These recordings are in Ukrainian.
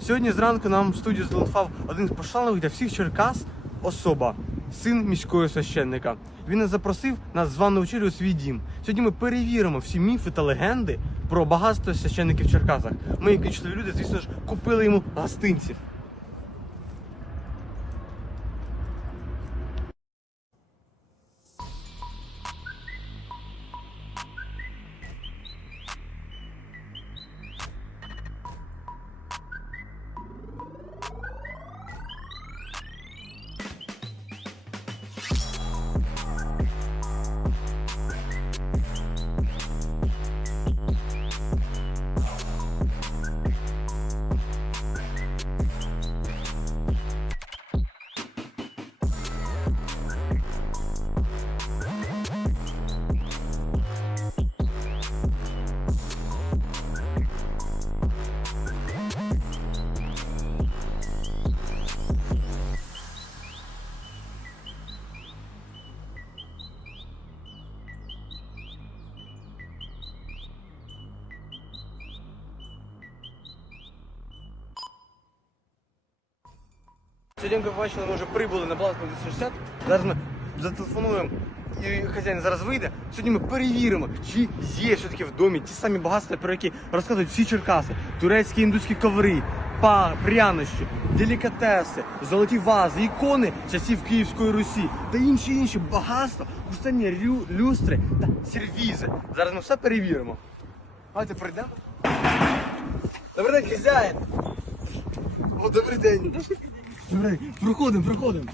Сьогодні зранку нам в студію зателефонував один з пошанливих для всіх Черкас особа, син міського священника. Він запросив нас з вами вечерю у свій дім. Сьогодні ми перевіримо всі міфи та легенди про багатство священників в Черкасах. Ми, як вічливі люди, звісно ж, купили йому гостинців. Сьогодні ми побачили, ми вже прибули на Блазну 260. Зараз ми зателефонуємо і хазяїн зараз вийде. Сьогодні ми перевіримо, чи є все-таки в домі ті самі багатства, про які розказують всі Черкаси. Турецькі індуські коври, па, прянощі, делікатеси, золоті вази, ікони часів Київської Русі та інші інші багатства, кустані рю, люстри та сервізи. Зараз ми все перевіримо. Давайте прийдемо. Добрий день, хазяїн! О, добрий день! Добре, проходимо, проходимо.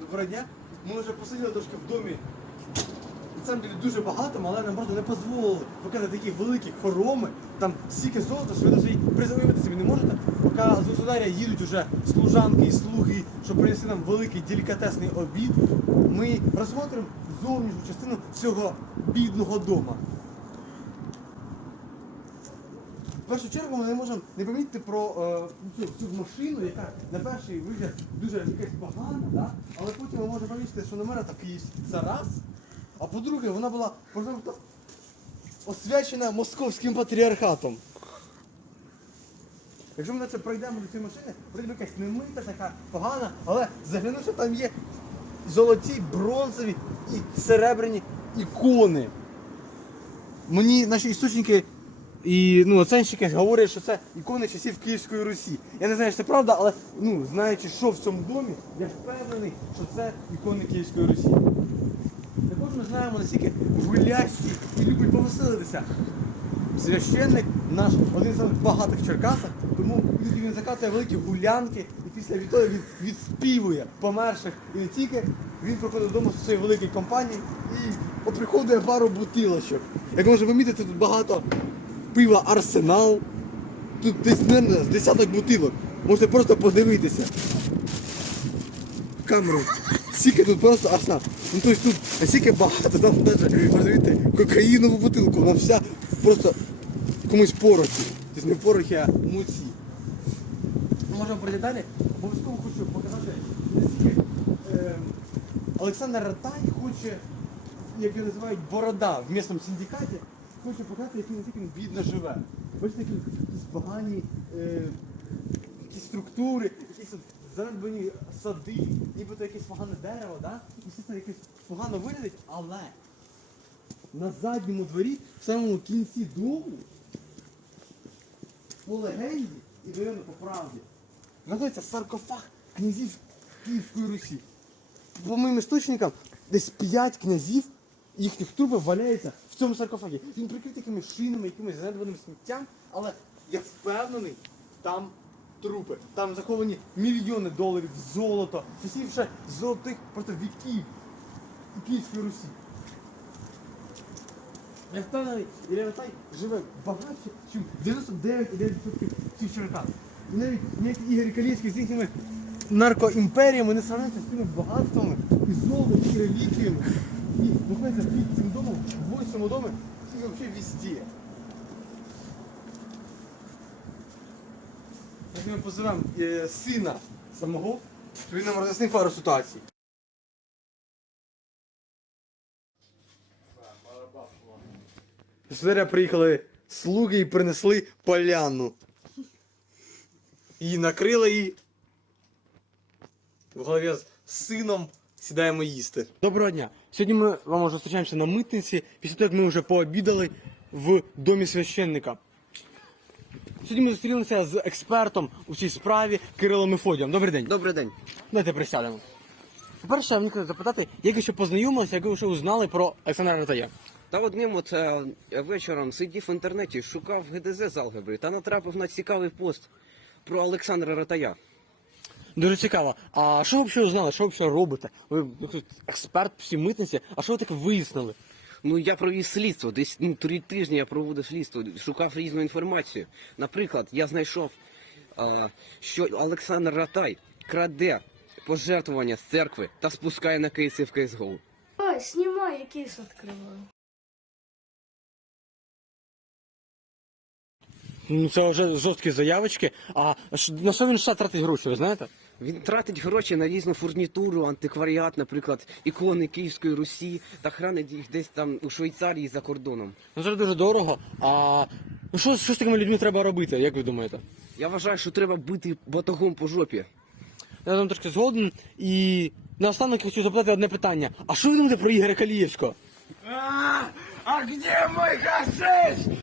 Доброго дня. Ми вже посиділи трошки в домі. На дуже багато, але нам просто не дозволили показати такі великі хороми. Там стільки золота, що ви навіть призовувати собі не можете. Поки з государя їдуть уже служанки і слуги, щоб принести нам великий делікатесний обід, ми розсмотримо зовнішню частину цього бідного дома. В першу чергу ми не можемо не помітити про е, цю, машину, яка на перший вигляд дуже якась погана, да? але потім ми можемо помітити, що номера такі це раз. А по-друге, вона була просто освячена московським патріархатом. Якщо ми наче пройдемо до цієї машини, буде якась немита, така погана, але заглянувши, там є золоті, бронзові і серебряні ікони. Мені наші істочники і ну, оценщики говорять, що це ікони часів Київської Русі. Я не знаю, чи це правда, але ну, знаючи, що в цьому домі, я впевнений, що це ікони Київської Русі. Також ми знаємо, наскільки гулящий і любить повеселитися. Священник наш один з багатих Черкасах, тому він закатує великі гулянки і після відтоді він відспівує померших. І не тільки він приходить додому зі своєї великої компанії і оприходує пару бутилочок. Як можна помітити, тут багато пива арсенал. Тут десь мабуть, з десяток бутилок. Можете просто подивитися. Камеру. Скільки тут просто арсенал. Ну тобто тут настільки багато, там навіть розумієте, кокаїнову бутилку, вона вся просто в якомусь порохі. Тобто не в порохі, а муці. Можемо пройти далі. Обов'язково хочу показати, наскільки е, Олександр Ратай хоче, як його називають, борода в місному синдикаті, хоче показати, як він наскільки він бідно живе. Бачите, які якісь погані е, якісь структури, якісь занедбані сади, нібито якесь погане дерево, да? і все це якось погано виглядить, але на задньому дворі, в самому кінці дому, по легенді і довірно по правді, знаходиться саркофаг князів Київської Русі. По моїм істочникам, десь 5 князів, їхніх трупів валяється в цьому саркофагі. Він прикритий якимись шинами, якимось занедбаним сміттям, але я впевнений, там трупи. Там заховані мільйони доларів, золото, часів ще золотих просто віків і Київської Русі. Я впевнений, Ілля Ратай живе багатше, ніж 99,9% всіх черкас. І навіть ніякі Ігор Калінський з їхніми наркоімперіями не сравняться з тими багатствами і золотом, і реліквіями. І знаходиться під цим домом, в цьому домі, і взагалі везде. Ми позиваємо е, сина самого, щоб він нам роз'яснив пару ситуацій. Сюди приїхали слуги і принесли поляну. І накрили її. В голові з сином сідаємо їсти. Доброго дня. Сьогодні ми вам вже зустрічаємося на митниці, після того, як ми вже пообідали в домі священника. Сьогодні ми зустрілися з експертом у цій справі Кирилом Мефодієм. Добрий день. Добрий день. Давайте присядемо. По-перше, я мені хотів запитати, як ви ще познайомилися, як ви вже узнали про Олександра Ратая? Та одним от е, вечором сидів в інтернеті, шукав ГДЗ з алгебри та натрапив на цікавий пост про Олександра Ратая. Дуже цікаво. А що ви взагалі узнали? Що ви взагалі робите? Ви експерт всі митниці, а що ви таке вияснили? Ну я провів слідство. Десь ну, три тижні я проводив слідство, шукав різну інформацію. Наприклад, я знайшов, е, що Олександр Ратай краде пожертвування з церкви та спускає на кейси в CSGO. Ой, снимай, я кейс открываю. Ну це вже жорсткі заявочки. А ш- на що він ще тратить гроші, ви знаєте? Він тратить гроші на різну фурнітуру, антикваріат, наприклад, ікони Київської Русі та хранить їх десь там у Швейцарії за кордоном. Ну це дуже дорого. А ну що, що з такими людьми треба робити, як ви думаєте? Я вважаю, що треба бити батогом по жопі. Я там трошки згоден. І наостанок я хочу запитати одне питання. А що ви думаєте про Ігоря Калієвського? А, а где мой гашиш?